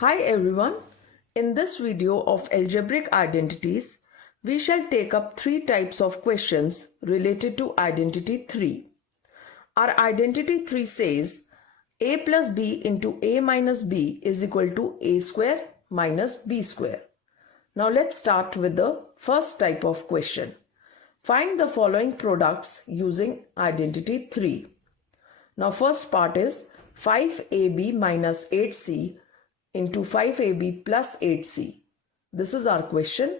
Hi everyone. In this video of algebraic identities, we shall take up three types of questions related to identity 3. Our identity 3 says a plus b into a minus b is equal to a square minus b square. Now let's start with the first type of question. Find the following products using identity 3. Now first part is 5ab minus 8c into 5ab plus 8c. This is our question.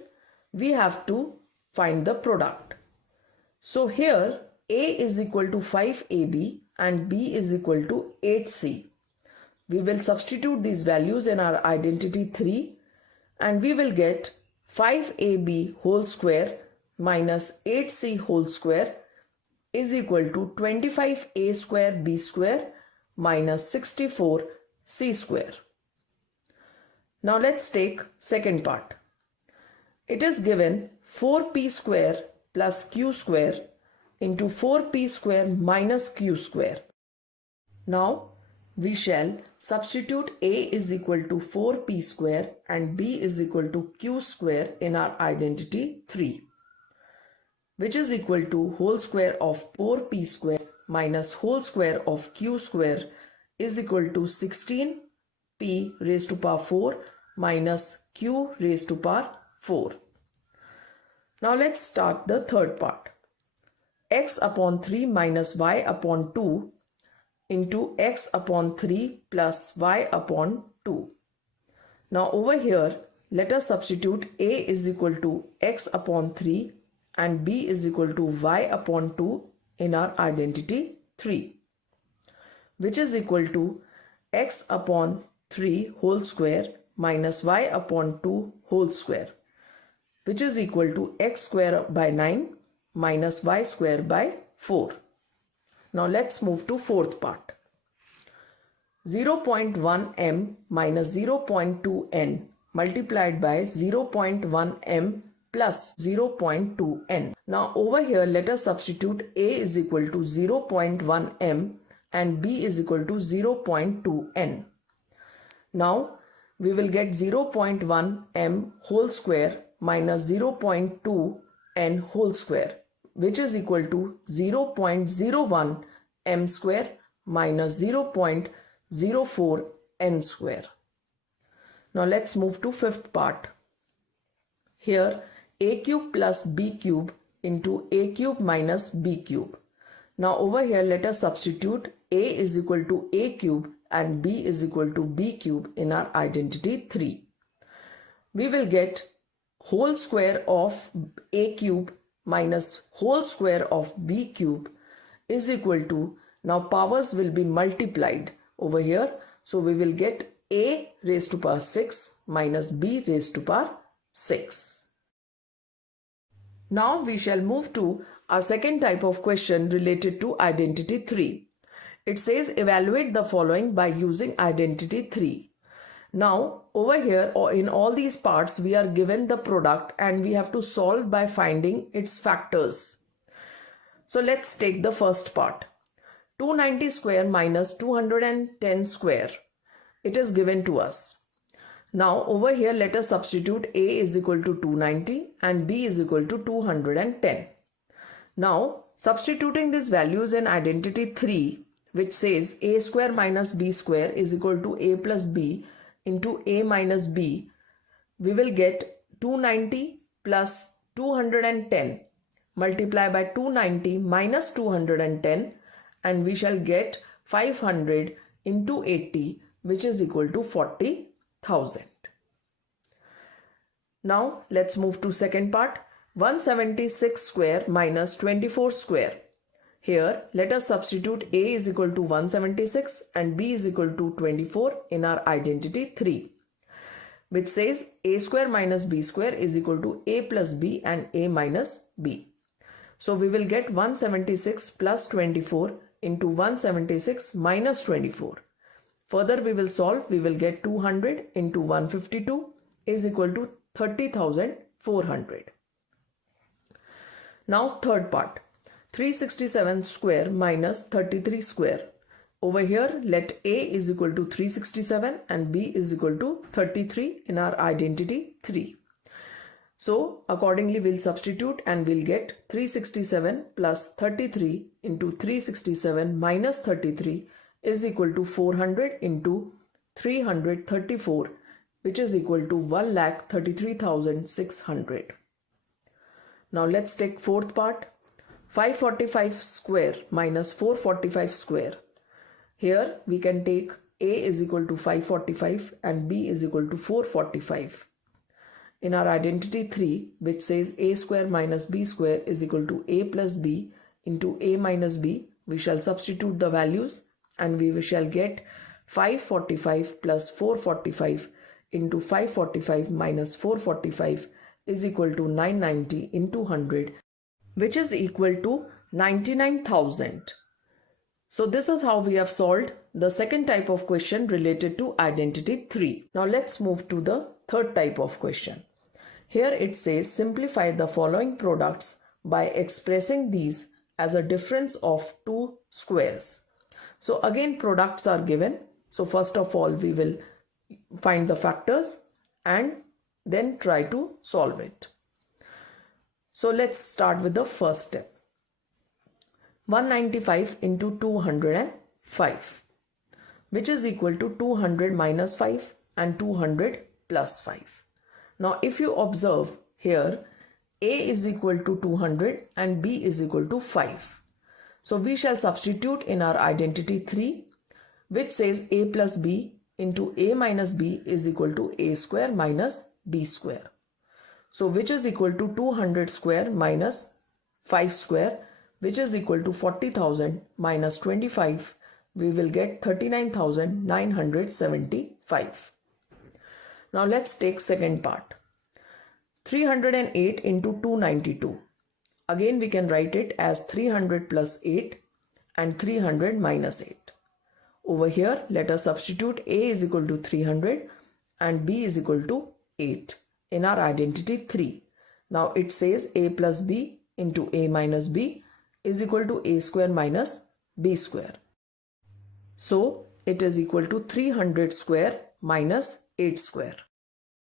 We have to find the product. So here a is equal to 5ab and b is equal to 8c. We will substitute these values in our identity 3 and we will get 5ab whole square minus 8c whole square is equal to 25a square b square minus 64c square. Now let's take second part. It is given 4p square plus q square into 4p square minus q square. Now we shall substitute a is equal to 4p square and b is equal to q square in our identity 3, which is equal to whole square of 4p square minus whole square of q square is equal to 16p raised to power 4 minus q raised to power 4. Now let's start the third part. X upon 3 minus y upon 2 into x upon 3 plus y upon 2. Now over here, let us substitute a is equal to x upon 3 and b is equal to y upon 2 in our identity 3, which is equal to x upon 3 whole square minus y upon 2 whole square, which is equal to x square by 9 minus y square by 4. Now let's move to fourth part. 0.1 m minus 0.2 n multiplied by 0.1 m plus 0.2 n. Now over here let us substitute a is equal to 0.1 m and b is equal to 0.2 n. Now we will get 0.1 m whole square minus 0.2 n whole square, which is equal to 0.01 m square minus 0.04 n square. Now let's move to fifth part. Here a cube plus b cube into a cube minus b cube. Now over here let us substitute a is equal to a cube and b is equal to b cube in our identity 3. We will get whole square of a cube minus whole square of b cube is equal to, now powers will be multiplied over here, so we will get a raised to power 6 minus b raised to power 6. Now we shall move to our second type of question related to identity 3. It says evaluate the following by using identity 3. Now over here or in all these parts we are given the product and we have to solve by finding its factors. So let's take the first part. 290 square minus 210 square. It is given to us. Now over here let us substitute a is equal to 290 and b is equal to 210. Now substituting these values in identity 3, which says a square minus b square is equal to a plus b into a minus b, we will get 290 plus 210 multiply by 290 minus 210 and we shall get 500 into 80, which is equal to 40,000. Now let's move to second part. 176 square minus 24 square. Here let us substitute a is equal to 176 and b is equal to 24 in our identity 3, which says a square minus b square is equal to a plus b and a minus b. So we will get 176 plus 24 into 176 minus 24. Further we will solve, we will get 200 into 152 is equal to 30,400. Now third part. 367 square minus 33 square. Over here, let A is equal to 367 and B is equal to 33 in our identity 3. So accordingly, we'll substitute and we'll get 367 plus 33 into 367 minus 33 is equal to 400 into 334, which is equal to 1,33,600. Now let's take fourth part. 545 square minus 445 square. Here we can take A is equal to 545 and B is equal to 445. In our identity 3, which says A square minus B square is equal to A plus B into A minus B, we shall substitute the values and we shall get 545 plus 445 into 545 minus 445 is equal to 990 into 100, which is equal to 99,000. So this is how we have solved the second type of question related to identity 3. Now let's move to the third type of question. Here it says simplify the following products by expressing these as a difference of two squares. So again products are given. So first of all we will find the factors and then try to solve it. So let's start with the first step. 195 into 205, which is equal to 200 minus 5 and 200 plus 5. Now if you observe here, A is equal to 200 and B is equal to 5. So we shall substitute in our identity 3, which says A plus B into A minus B is equal to A square minus B square. So which is equal to 200 square minus 5 square, which is equal to 40,000 minus 25. We will get 39,975. Now let's take second part. 308 into 292. Again we can write it as 300 plus 8 and 300 minus 8. Over here let us substitute A is equal to 300 and B is equal to 8 in our identity 3. Now it says A plus B into A minus B is equal to A square minus B square. So it is equal to 300 square minus 8 square,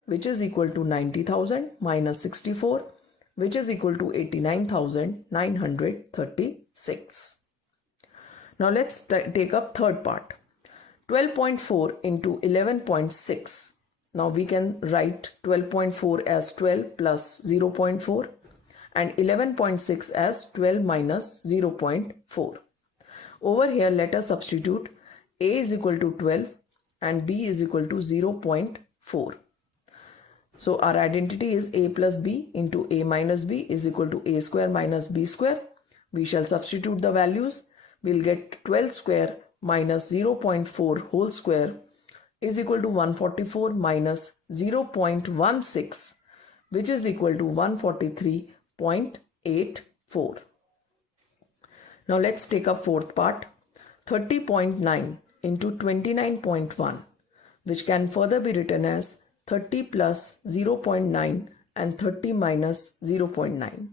which is equal to 90,000 minus 64, which is equal to 89,936. Now let's take up third part. 12.4 into 11.6. Now we can write 12.4 as 12 plus 0.4 and 11.6 as 12 minus 0.4. Over here let us substitute A is equal to 12 and B is equal to 0.4. So our identity is A plus B into A minus B is equal to A square minus B square. We shall substitute the values. We'll get 12 square minus 0.4 whole square is equal to 144 minus 0.16, which is equal to 143.84. Now let's take up fourth part. 30.9 into 29.1, which can further be written as 30 plus 0.9 and 30 minus 0.9.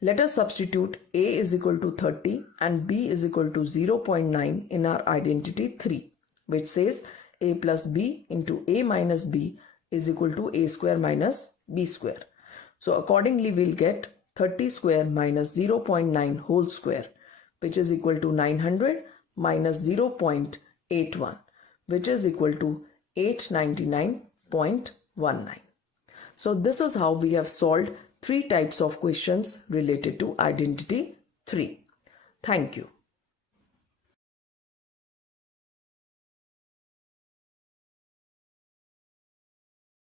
Let us substitute A is equal to 30 and B is equal to 0.9 in our identity 3, which says A plus B into A minus B is equal to A square minus B square. So accordingly we'll get 30 square minus 0.9 whole square, which is equal to 900 minus 0.81, which is equal to 899.19. So this is how we have solved three types of questions related to identity 3. Thank you.